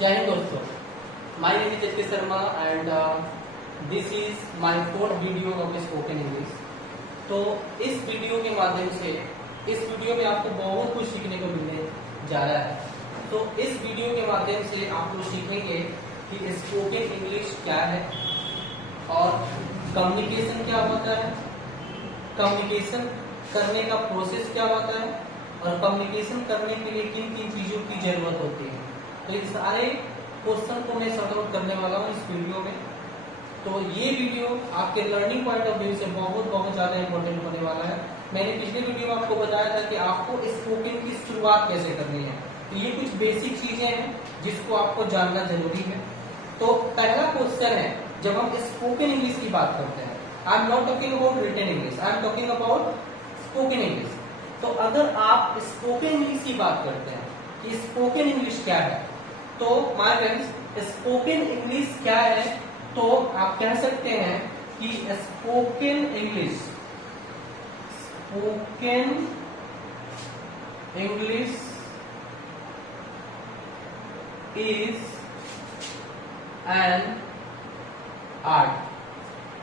जय हिंद दोस्तों, my name is HK. Sharma and this is my fourth video of spoken English. तो इस video के माध्यम से इस वीडियो में आपको बहुत कुछ सीखने को मिलने जा रहा है। तो इस वीडियो के माध्यम से आप लोग सीखेंगे कि स्पोकन इंग्लिश क्या है और कम्युनिकेशन क्या होता है, कम्युनिकेशन करने का प्रोसेस क्या होता है और कम्युनिकेशन करने के लिए किन किन चीजों की जरूरत होती है। तो ये सारे क्वेश्चन को मैं सॉर्ट आउट करने वाला हूँ इस वीडियो में। तो ये वीडियो आपके लर्निंग पॉइंट ऑफ व्यू से बहुत ज्यादा इंपॉर्टेंट होने वाला है। मैंने पिछले वीडियो में आपको बताया था कि आपको स्पोकन की शुरुआत कैसे करनी है। तो ये कुछ बेसिक चीजें हैं जिसको आपको जानना जरूरी है। तो पहला क्वेश्चन है, जब हम स्पोकन इंग्लिश की बात करते हैं, I am not talking about written English, I am talking about spoken English. तो अगर आप स्पोकन इंग्लिश की बात करते हैं कि स्पोकन इंग्लिश क्या है, तो माय फ्रेंड्स स्पोकन इंग्लिश क्या है, तो आप कह सकते हैं कि spoken English is an art.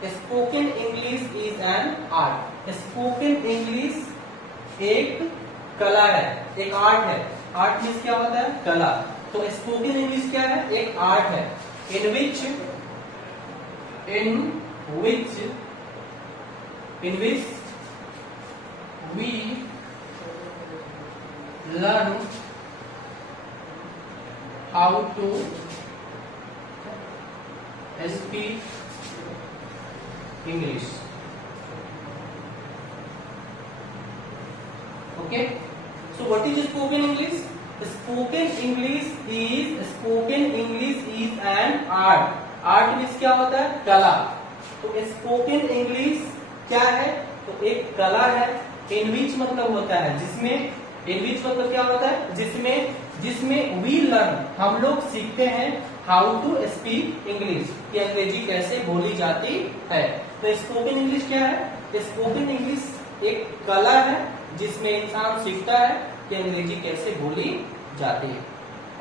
Spoken English is an art. Spoken English एक कला है, एक आर्ट है। आर्ट मीन्स क्या होता है? कला। तो स्पोकन इंग्लिश क्या है? एक आर्ट है in which we learn how to speak English. Okay, so what is spoken English? Spoken English is an art. Art means क्या होता है? कला। तो स्पोकन इंग्लिश क्या है? तो एक कला है। इन विच मतलब होता है जिसमें, इन विच मतलब क्या होता है? जिसमें वी लर्न, हम लोग सीखते हैं हाउ टू स्पीक इंग्लिश, कि अंग्रेजी कैसे बोली जाती है। तो स्पोकन इंग्लिश क्या है? स्पोकन इंग्लिश एक कला है जिसमें इंसान सीखता है कि अंग्रेजी कैसे बोली जाती है।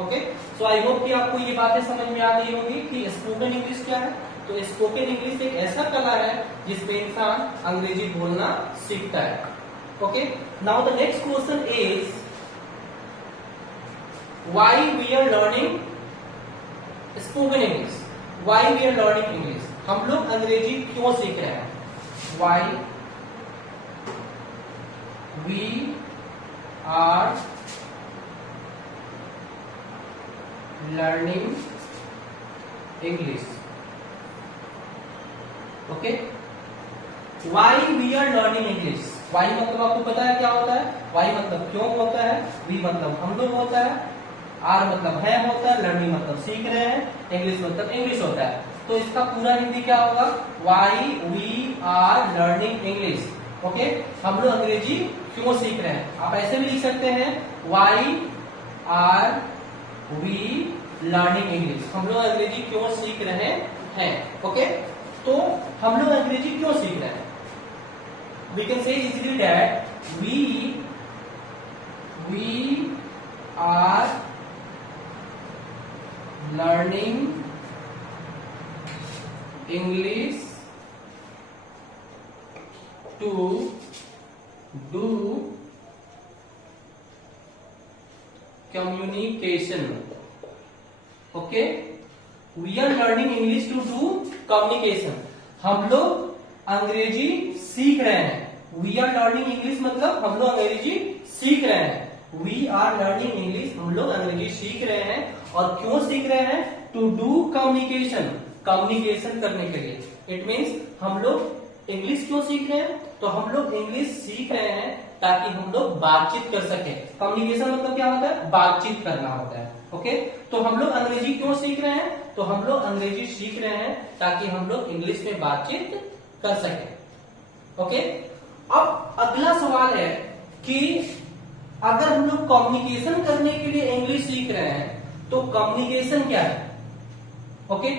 ओके, सो आई होप कि आपको ये बातें समझ में आ गई होंगी कि स्पोकन इंग्लिश क्या है। तो स्पोकन इंग्लिश एक ऐसा कला है जिसमें इंसान अंग्रेजी बोलना सीखता है। Okay, now the next question is why we are learning spoken English. Why we are learning English, हम लोग अंग्रेजी क्यों सीख रहे हैं? Why we are learning English. Okay, why we are learning English. Why मतलब आपको पता है क्या होता है? वाई मतलब क्यों होता है, वी मतलब हम लोग होता है, आर मतलब है होता है, लर्निंग मतलब सीख रहे हैं, इंग्लिश मतलब इंग्लिश होता है। तो इसका पूरा हिंदी क्या होगा? Why we are learning English. Okay, हम लोग अंग्रेजी क्यों सीख रहे हैं। आप ऐसे भी लिख सकते हैं why are we learning English, हम लोग अंग्रेजी क्यों सीख रहे हैं। ओके, तो हम लोग अंग्रेजी क्यों सीख रहे हैं? We can say easily that we are learning English to do communication. Okay, we are learning English to do communication. हम लोग अंग्रेजी सीख रहे हैं। वी आर लर्निंग इंग्लिश मतलब हम लोग अंग्रेजी सीख रहे हैं। वी आर लर्निंग इंग्लिश, हम लोग अंग्रेजी सीख रहे हैं। और क्यों सीख रहे हैं? टू डू कम्युनिकेशन, कम्युनिकेशन करने के लिए। इट मीन्स हम लोग इंग्लिश क्यों सीख रहे हैं? तो हम लोग इंग्लिश सीख रहे हैं ताकि हम लोग बातचीत कर सके। कम्युनिकेशन मतलब क्या होता है? बातचीत करना होता है। ओके, तो हम लोग अंग्रेजी क्यों सीख रहे हैं? तो हम लोग अंग्रेजी सीख रहे हैं ताकि हम लोग इंग्लिश में बातचीत कर सके। ओके, अब अगला सवाल है कि अगर हम लोग कम्युनिकेशन करने के लिए इंग्लिश सीख रहे हैं तो कम्युनिकेशन क्या है? Okay,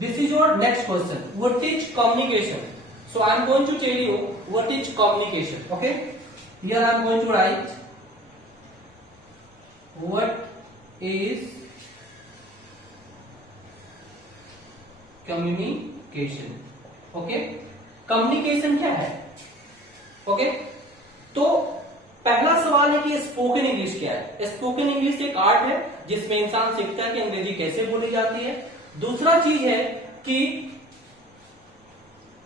this is your next question, what is communication. So I am going to tell you what is communication. Okay, here I am going to write what is communication. Okay, communication क्या है? Okay, तो पहला सवाल है कि spoken English क्या है। Spoken English एक आर्ट है जिसमें इंसान सीखता है कि अंग्रेजी कैसे बोली जाती है। दूसरा चीज है कि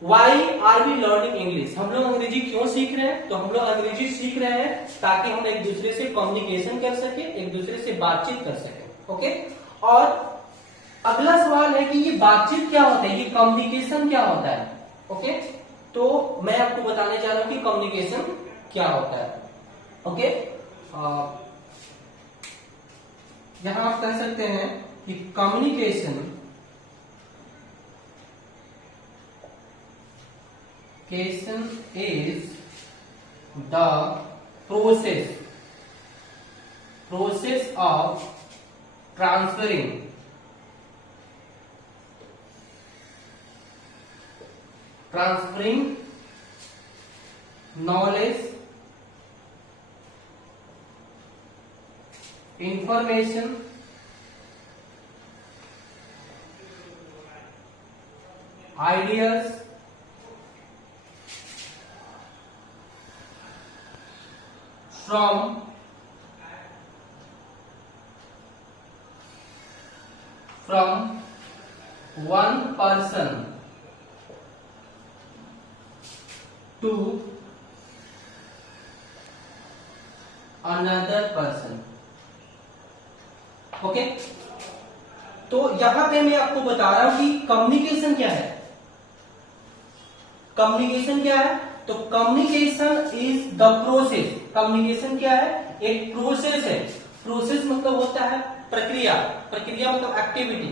why are we learning English, हम लोग अंग्रेजी क्यों सीख रहे हैं? तो हम लोग अंग्रेजी सीख रहे हैं ताकि हम एक दूसरे से कम्युनिकेशन कर सके, एक दूसरे से बातचीत कर सके। ओके, और अगला सवाल है कि ये बातचीत क्या होता है, ये कम्युनिकेशन क्या होता है? ओके, तो मैं आपको बताने जा रहा हूं कि कम्युनिकेशन क्या होता है। ओके, यहां आप कह सकते हैं कि communication is the process of transferring knowledge, information, ideas, from one person to another person। Okay, तो यहां पे मैं आपको बता रहा हूं कि कम्युनिकेशन क्या है। कम्युनिकेशन क्या है? तो communication is the process. Communication क्या है? एक प्रोसेस है। प्रोसेस मतलब होता है प्रक्रिया, प्रक्रिया मतलब एक्टिविटी।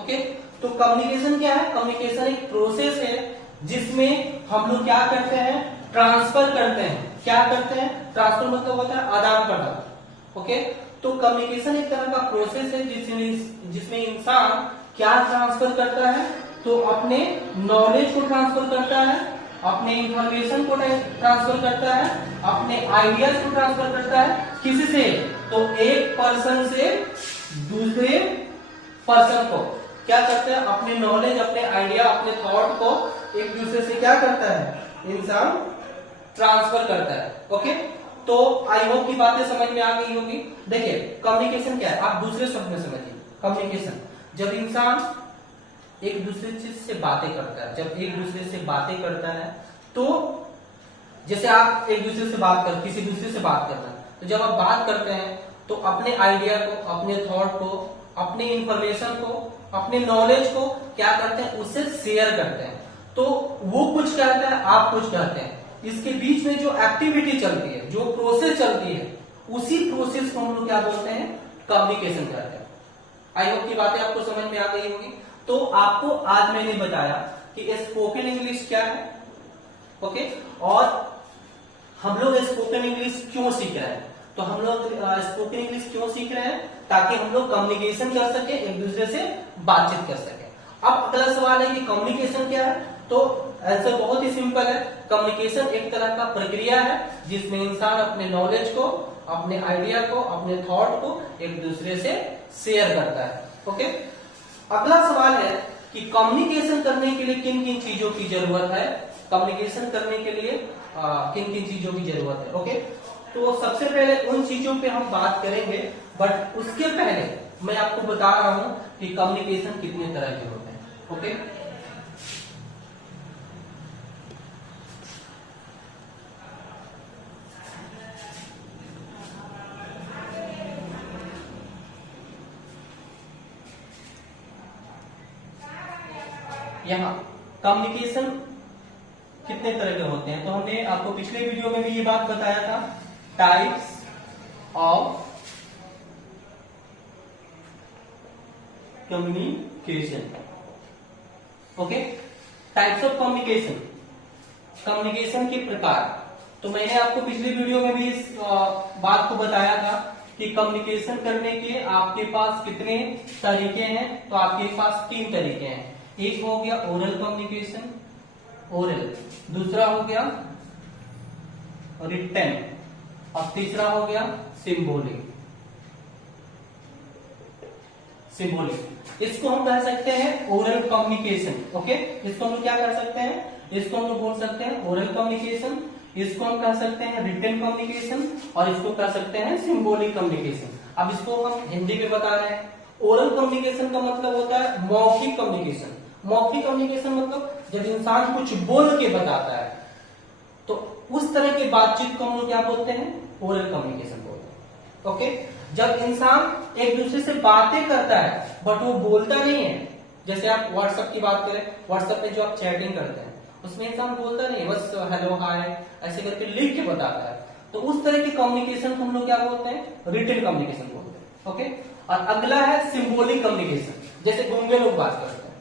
ओके, तो कम्युनिकेशन क्या है? कम्युनिकेशन एक प्रोसेस है जिसमें हम लोग क्या करते हैं? ट्रांसफर करते हैं। क्या करते हैं? ट्रांसफर मतलब होता है आदान प्रदान। ओके, तो कम्युनिकेशन एक तरह का प्रोसेस है जिसमें इंसान क्या ट्रांसफर करता है? तो अपने नॉलेज को ट्रांसफर करता है, अपने इंफॉर्मेशन को ट्रांसफर करता है, अपने आइडियाज को ट्रांसफर करता है। किसी से? तो एक पर्सन से दूसरे पर्सन को क्या करता है? अपने नॉलेज, अपने आइडिया, अपने थॉट को एक दूसरे से क्या करता है? इंसान ट्रांसफर करता है। ओके, तो आई होप की बातें समझ में आ गई होगी। देखिए, कम्युनिकेशन क्या है आप दूसरे शब्द में समझिए। कम्युनिकेशन जब इंसान एक दूसरे चीज से बातें करता है, जब एक दूसरे से बातें करता है, तो जैसे आप एक दूसरे से बात कर, किसी दूसरे से बात कर रहे हैं, तो जब आप बात करते हैं तो अपने आइडिया को, अपने थॉट को, अपने इंफॉर्मेशन को, अपने नॉलेज को क्या करते हैं? उससे शेयर करते हैं। तो वो कुछ कहता है, आप कुछ कहते हैं, इसके बीच में जो एक्टिविटी चलती है, जो प्रोसेस चलती है, उसी प्रोसेस को हम लोग क्या बोलते हैं? कम्युनिकेशन कहते हैं। आई होप की बातें आपको समझ में आ गई होगी। तो आपको आज मैंने बताया कि स्पोकन इंग्लिश क्या है। ओके, और हम लोग स्पोकन इंग्लिश क्यों सीख रहे हैं? तो हम लोग स्पोकन इंग्लिश क्यों सीख रहे हैं? ताकि हम लोग कम्युनिकेशन कर सके, एक दूसरे से बातचीत कर सके। अब अगला सवाल है कि कम्युनिकेशन क्या है? तो आंसर बहुत ही सिंपल है। कम्युनिकेशन एक तरह का प्रक्रिया है जिसमें इंसान अपने नॉलेज को, अपने आइडिया को, अपने थॉट को एक दूसरे से शेयर करता है। ओके, अगला सवाल है कि कम्युनिकेशन करने के लिए किन किन चीजों की जरूरत है? कम्युनिकेशन करने के लिए किन किन चीजों की जरूरत है? ओके, तो सबसे पहले उन चीजों पे हम बात करेंगे, बट उसके पहले मैं आपको बता रहा हूं कि कम्युनिकेशन कितने तरह के होते हैं। ओके, यहाँ कम्युनिकेशन कितने तरह के होते हैं? तो हमने आपको पिछले वीडियो में भी ये बात बताया था, types of communication. Okay, types of communication, communication के प्रकार। तो मैंने आपको पिछले वीडियो में भी इस बात को बताया था कि कम्युनिकेशन करने के आपके पास कितने तरीके हैं? तो आपके पास 3 तरीके हैं। एक हो गया ओरल कम्युनिकेशन, ओरल, दूसरा हो गया रिटन, और तीसरा हो गया सिंबॉलिक। सिंबॉलिक। इसको हम कह सकते हैं ओरल कम्युनिकेशन। ओके, इसको हम क्या कर सकते हैं, इसको हम बोल सकते हैं ओरल कम्युनिकेशन, इसको हम कह सकते हैं रिटन कम्युनिकेशन, और इसको कह सकते हैं सिंबॉलिक कम्युनिकेशन। अब इसको हम हिंदी में बता रहे हैं। ओरल कम्युनिकेशन का मतलब होता है मौखिक कम्युनिकेशन। मौखिक कम्युनिकेशन मतलब जब इंसान कुछ बोल के बताता है, तो उस तरह की बातचीत को हम लोग क्या बोलते हैं, ओरल कम्युनिकेशन बोलते हैं। ओके, जब इंसान एक दूसरे से बातें करता है बट वो बोलता नहीं है, जैसे आप व्हाट्सएप की बात करें, व्हाट्सएप पे जो आप चैटिंग करते हैं उसमें इंसान बोलता नहीं है, बस हेलो हाय ऐसे करके लिख के बताता है, तो उस तरह की कम्युनिकेशन को हम लोग क्या बोलते हैं, रिटन कम्युनिकेशन बोलते हैं। ओके, और अगला है सिंबॉलिक कम्युनिकेशन। जैसे गूंगे लोग बात करते हैं,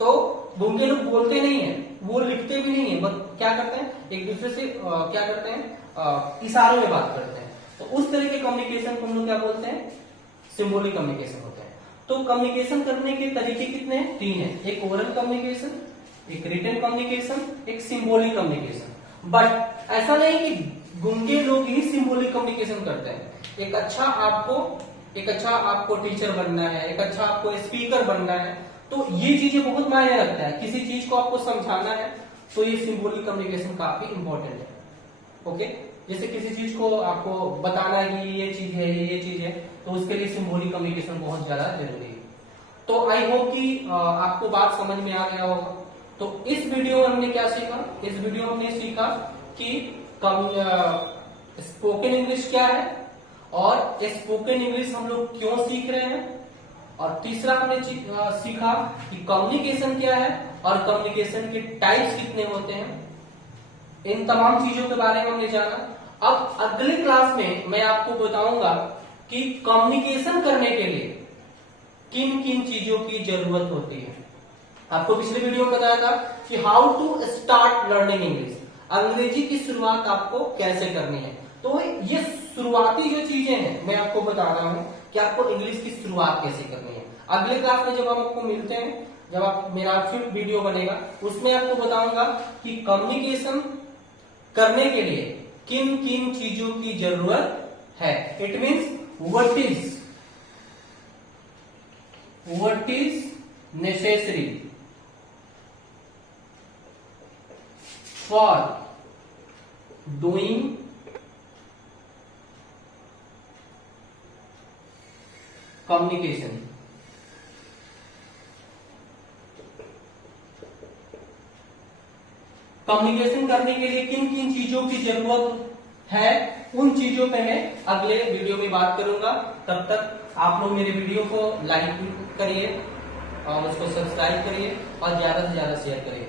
तो गूंगे लोग बोलते नहीं है, वो लिखते भी नहीं है, बस क्या करते हैं, एक दूसरे से क्या करते हैं, इशारों में बात करते हैं। तो उस तरह के कम्युनिकेशन को हम लोग क्या बोलते हैं, सिंबॉलिक कम्युनिकेशन होते हैं। तो कम्युनिकेशन करने के तरीके कितने हैं, 3 हैं, एक ओरल कम्युनिकेशन, एक रिटन कम्युनिकेशन, एक सिंबॉलिक कम्युनिकेशन। बट ऐसा नहीं कि गूंगे लोग ही सिंबॉलिक कम्युनिकेशन करते हैं। एक अच्छा आपको टीचर बनना है, एक अच्छा आपको स्पीकर बनना है, तो ये चीजें बहुत मायने रखता है। किसी चीज को आपको समझाना है तो ये सिंबॉलिक कम्युनिकेशन काफी इंपॉर्टेंट है। ओके, जैसे किसी चीज को आपको बताना है कि ये चीज है, ये चीज है, तो उसके लिए सिंबॉलिक कम्युनिकेशन बहुत ज्यादा जरूरी है। तो आई होप कि आपको बात समझ में आ गया होगा। तो इस वीडियो में हमने क्या सीखा, इस वीडियो में हमने सीखा कि स्पोकन इंग्लिश क्या है, और स्पोकन इंग्लिश हम लोग क्यों सीख रहे हैं, और तीसरा हमने सीखा कि कम्युनिकेशन क्या है और कम्युनिकेशन के टाइप्स कितने होते हैं। इन तमाम चीजों के बारे में हमने जाना। अब अगले क्लास में मैं आपको बताऊंगा कि कम्युनिकेशन करने के लिए किन किन चीजों की जरूरत होती है। आपको पिछले वीडियो में बताया था कि how to start learning English, अंग्रेजी की शुरुआत आपको कैसे करनी है। तो ये शुरुआती जो चीजें हैं मैं आपको बता रहा हूं कि आपको इंग्लिश की शुरुआत कैसे करनी है। अगले क्लास में जब हम आपको मिलते हैं, जब आप मेरा फिर वीडियो बनेगा उसमें आपको बताऊंगा कि कम्युनिकेशन करने के लिए किन किन चीजों की जरूरत है। It means what is necessary for doing communication. Communication करने के लिए किन किन चीजों की जरूरत है, उन चीजों पे मैं अगले वीडियो में बात करूंगा। तब तक आप लोग मेरे वीडियो को लाइक करिए और उसको सब्सक्राइब करिए और ज्यादा से ज्यादा शेयर करिए।